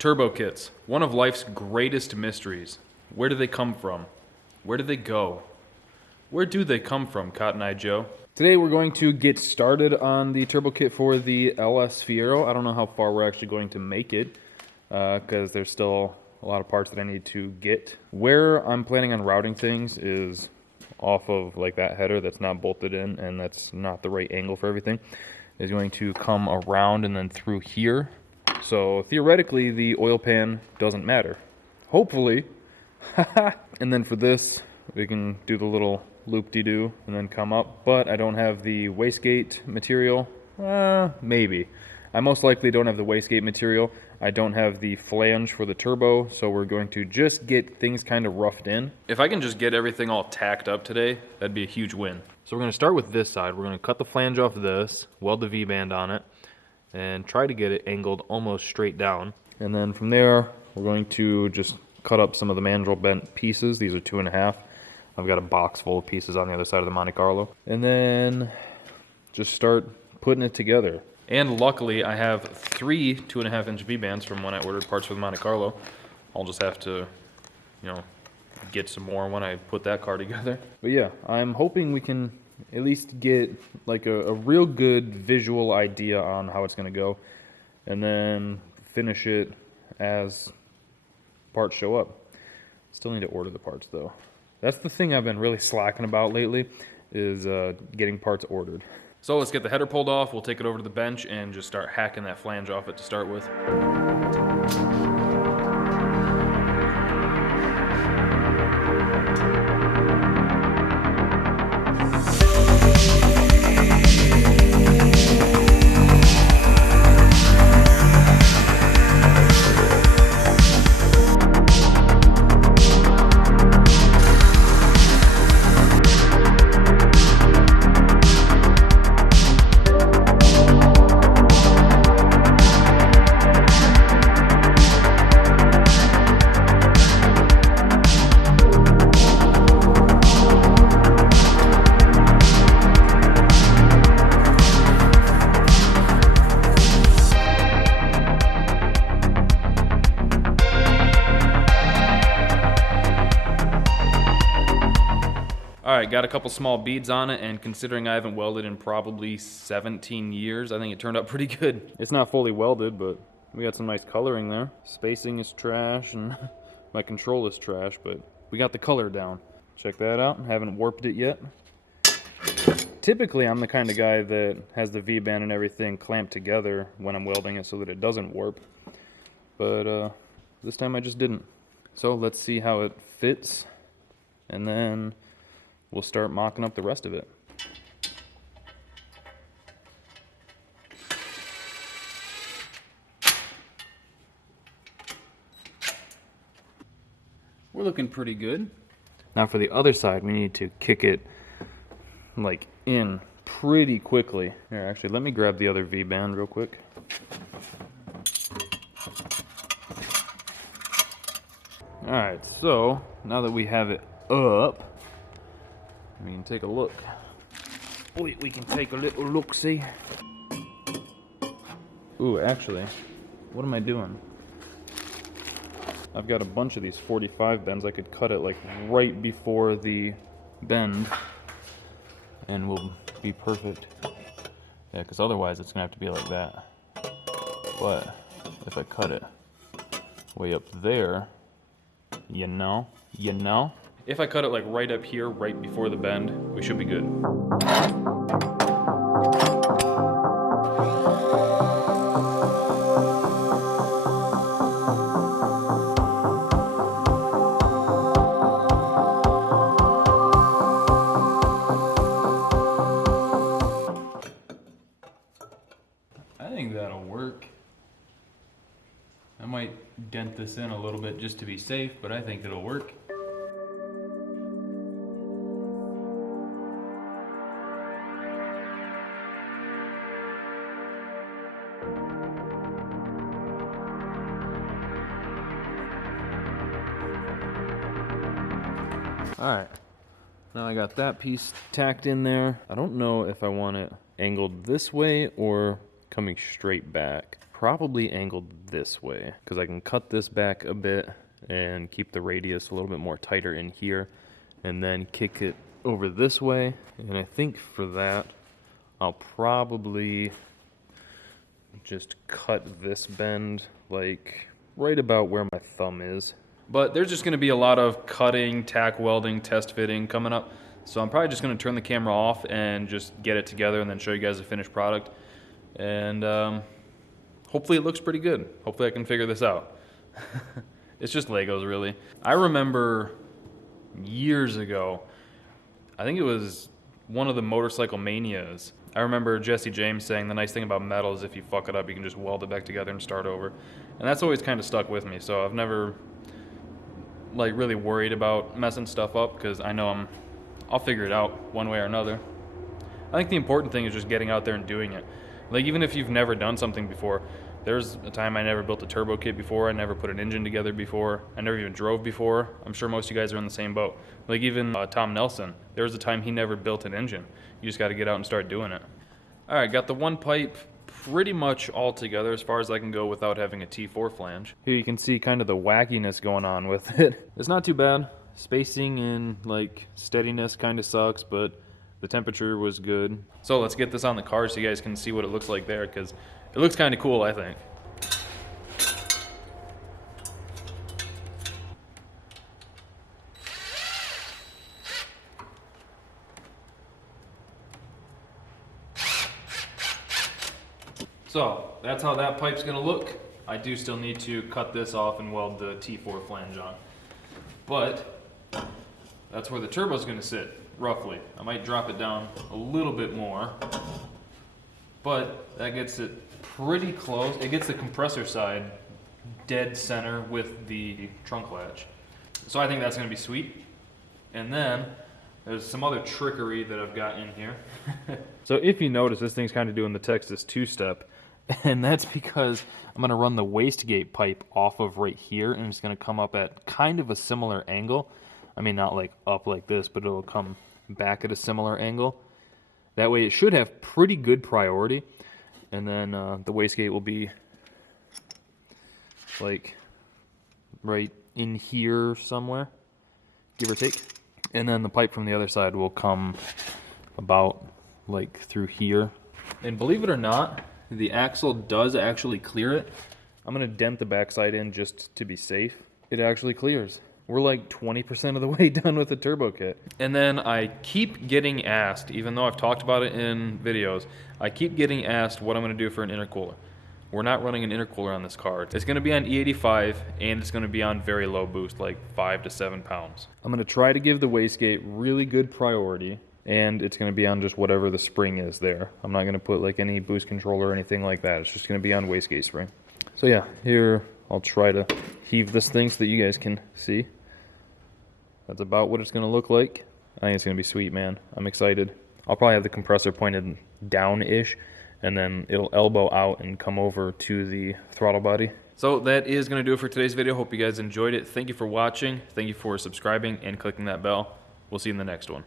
Turbo kits, one of life's greatest mysteries. Where do they come from? Where do they go? Where do they come from, Cotton Eye Joe? Today we're going to get started on the turbo kit for the LS Fiero. I don't know how far we're actually going to make it because there's still a lot of parts that I need to get. Where I'm planning on routing things is off of like that header that's not bolted in and that's not the right angle for everything. Is going to come around and then through here. So theoretically the oil pan doesn't matter. Hopefully. And then for this we can do the little loop-de-doo and then come up, but I don't have the wastegate material. Maybe. I most likely don't have the wastegate material. I don't have the flange for the turbo, so we're going to just get things kind of roughed in. If I can just get everything all tacked up today, that'd be a huge win. So we're going to start with this side. We're going to cut the flange off of this, weld the V-band on it, and try to get it angled almost straight down. And then from there, we're going to just cut up some of the mandrel bent pieces. These are 2.5. I've got a box full of pieces on the other side of the Monte Carlo. And then just start putting it together. And luckily I have 3 2.5-inch V-bands from when I ordered parts for the Monte Carlo. I'll just have to, get some more when I put that car together. But yeah, I'm hoping we can at least get like a real good visual idea on how it's gonna go. And then finish it as parts show up. Still need to order the parts though. That's the thing I've been really slacking about lately, is getting parts ordered. So let's get the header pulled off, we'll take it over to the bench and just start hacking that flange off it to start with. Alright, got a couple small beads on it, and considering I haven't welded in probably 17 years, I think it turned out pretty good. It's not fully welded, but we got some nice coloring there. Spacing is trash, and my control is trash, but we got the color down. Check that out. Haven't warped it yet. Typically, I'm the kind of guy that has the V-band and everything clamped together when I'm welding it so that it doesn't warp. But this time I just didn't. So let's see how it fits, and then we'll start mocking up the rest of it. We're looking pretty good. Now for the other side, we need to kick it like in pretty quickly. Here, actually, let me grab the other V-band real quick. Alright, so now that we have it up, we can take a look. We can take a little look-see. Ooh, actually, what am I doing? I've got a bunch of these 45 bends. I could cut it like right before the bend and we'll be perfect. Yeah, because otherwise it's gonna have to be like that. But if I cut it way up there, you know? If I cut it like right up here, right before the bend, we should be good. I think that'll work. I might dent this in a little bit just to be safe, but I think it'll work. Alright, now I got that piece tacked in there. I don't know if I want it angled this way or coming straight back. probably angled this way because I can cut this back a bit and keep the radius a little bit more tighter in here, and then kick it over this way. And I think for that, I'll probably just cut this bend like right about where my thumb is. But there's just going to be a lot of cutting, tack welding, test fitting coming up. So I'm probably just going to turn the camera off and just get it together and then show you guys the finished product. And hopefully it looks pretty good. Hopefully I can figure this out. It's just Legos, really. I remember years ago, I think it was one of the Motorcycle Manias. I remember Jesse James saying the nice thing about metal is if you fuck it up, you can just weld it back together and start over. And that's always kind of stuck with me. So I've never like really worried about messing stuff up because I know I'll figure it out one way or another. I think the important thing is just getting out there and doing it. Like even if you've never done something before, there's a time I never built a turbo kit before, I never put an engine together before, I never even drove before. I'm sure most of you guys are in the same boat. Like even Tom Nelson, there was a time he never built an engine. You just got to get out and start doing it. All right, got the one pipe pretty much all together as far as I can go without having a T4 flange. Here you can see kind of the wackiness going on with it. It's not too bad. Spacing and like steadiness kind of sucks, but the temperature was good. So let's get this on the car so you guys can see what it looks like there, because it looks kind of cool, I think. So that's how that pipe's gonna look. I do still need to cut this off and weld the T4 flange on. But that's where the turbo's gonna sit, roughly. I might drop it down a little bit more, but that gets it pretty close. It gets the compressor side dead center with the trunk latch. So I think that's gonna be sweet. And then there's some other trickery that I've got in here. So if you notice, this thing's kind of doing the Texas two-step, and that's because I'm gonna run the wastegate pipe off of right here, and it's gonna come up at kind of a similar angle. I mean, not like up like this, but it'll come back at a similar angle. That way it should have pretty good priority. And then the wastegate will be like right in here somewhere, give or take. And then the pipe from the other side will come about like through here. And believe it or not, the axle does actually clear it. I'm gonna dent the backside in just to be safe. It actually clears. We're like 20% of the way done with the turbo kit. And then I keep getting asked, even though I've talked about it in videos, I keep getting asked what I'm gonna do for an intercooler. We're not running an intercooler on this car. It's gonna be on E85 and it's gonna be on very low boost, like 5 to 7 pounds. I'm gonna try to give the wastegate really good priority, and it's gonna be on just whatever the spring is there. I'm not gonna put like any boost control or anything like that. It's just gonna be on wastegate spring. So yeah, here I'll try to heave this thing so that you guys can see. That's about what it's gonna look like. I think it's gonna be sweet, man. I'm excited. I'll probably have the compressor pointed down-ish, and then it'll elbow out and come over to the throttle body. So that is gonna do it for today's video. Hope you guys enjoyed it. Thank you for watching. Thank you for subscribing and clicking that bell. We'll see you in the next one.